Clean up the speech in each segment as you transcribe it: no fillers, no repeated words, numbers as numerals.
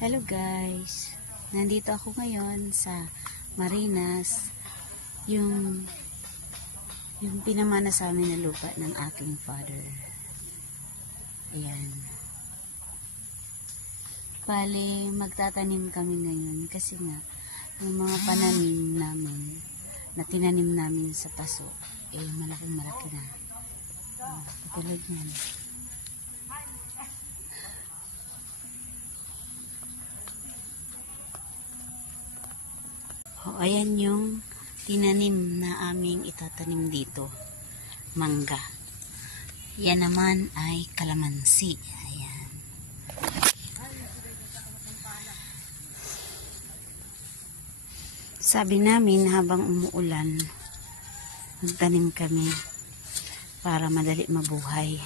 Hello guys, nandito ako ngayon sa Marinas, yung pinamana sa amin na lupa ng aking father. Ayan. Bale, magtatanim kami ngayon kasi nga ang mga pananim namin na tinanim namin sa paso malaking malaki na. Tulad yan. Ayan yung tinanim na aming itatanim dito. Mangga. Yan naman ay kalamansi. Ayan. Sabi namin habang umuulan, magtanim kami para madali mabuhay.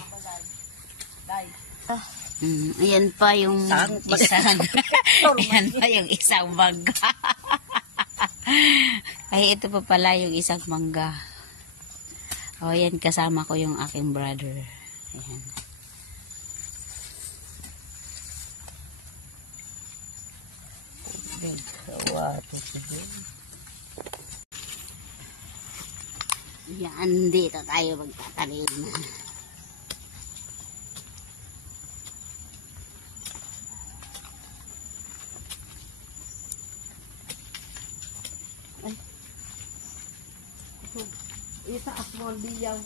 Ayan pa yung isang ayan pa yung isang mangga. Ay, ito pa pala yung isang mangga. O, ayan, kasama ko yung aking brother. Ayan. Yan, dito tayo magtatanim. Isa asmol diyaw.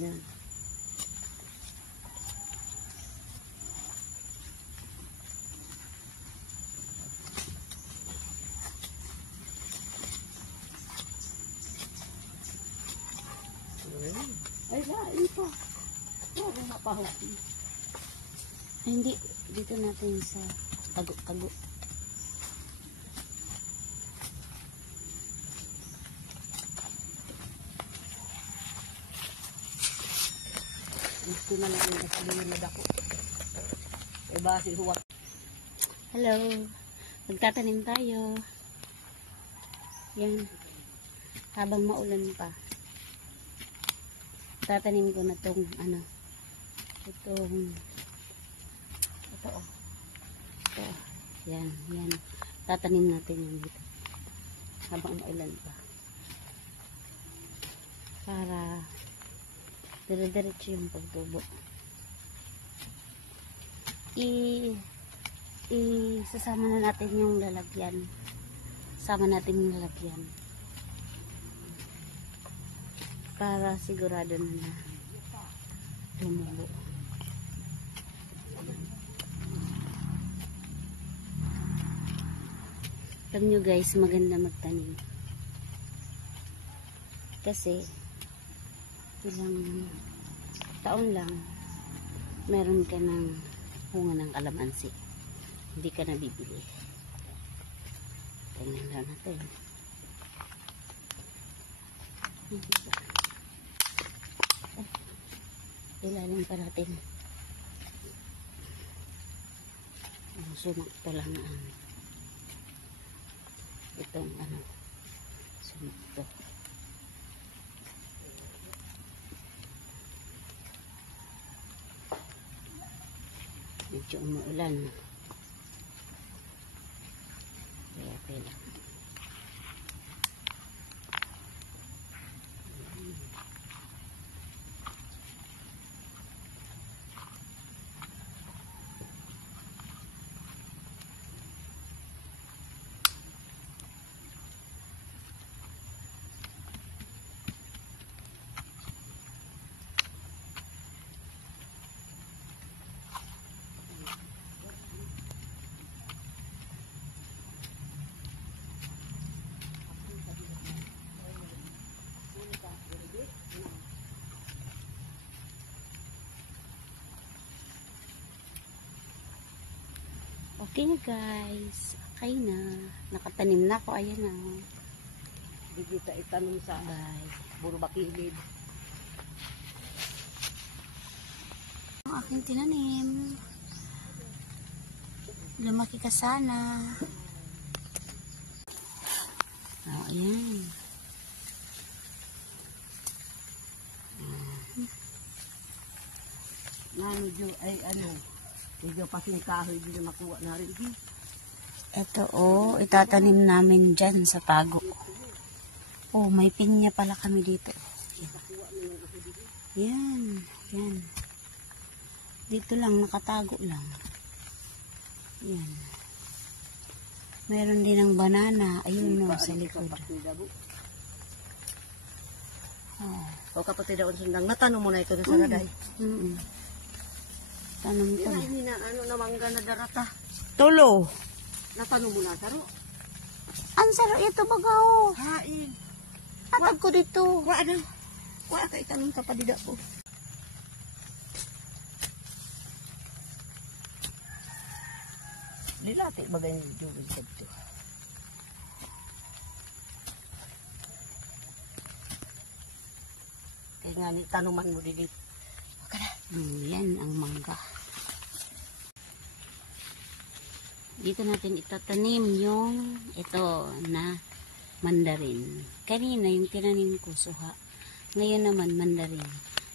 Yan. Ay, ito. Ano mapahok? Hindi, dito natin sa tago-tago. Gusto na lang yung sabihin na dako. E ba si huwag. Hello, magtatanim tayo. Yan, habang maulan pa. Tatanim ko na tong ito yan, tatanim natin yan dito habang maulan pa para dire-diretso yung pagtubo. Sasama na natin yung lalagyan, para sigurado na tumubo. Alam nyo guys, maganda magtanim kasi ilang taon lang meron ka ng bunga ng kalamansi, hindi ka nabibili. Tingnan lang natin. Ilalim pa natin. Sumakto lang itong sumakto. Medyo umuulan. Kaya lang. Okay na guys. Okay na. Nakatanim na ako. Ayan na. Di kita itanong sa puro bakilid. Ang aking tinanim. Lumaki ka sana. Ayan. Medyo ay medyo pasing kahoy din na makuha na rin. Ito itatanim namin dyan sa tago. May pinya pala kami dito. Yan. Dito lang, nakatago lang. Yan. Meron din ng banana. Ayun sa likod. O kapatid daw sundang, natanong mo na ito na sa gaday. Tanong ko na. Hindi na, na mangga na darata. Tulo. Natanong mo na, taro. Answer ito bagaw. Hain. Atag ko dito. Wala ka itanong ka pa dida po. Dilati bagay ni Jubin sa ito. Kaya nga ni tanuman mo dili. Yan ang mangga. Dito natin itatanim yung ito na mandarin. Kanina yung tinanim ko suha. Ngayon naman mandarin.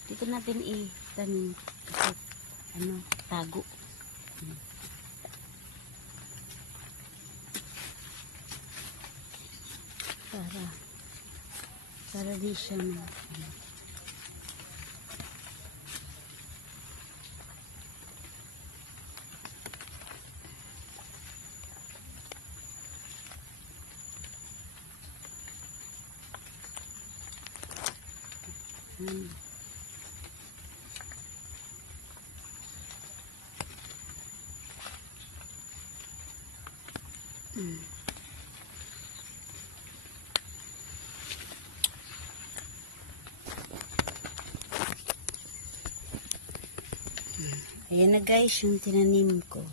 Dito natin itanim ito, tago. Para di siya Ayan na guys, yung tinanim ko.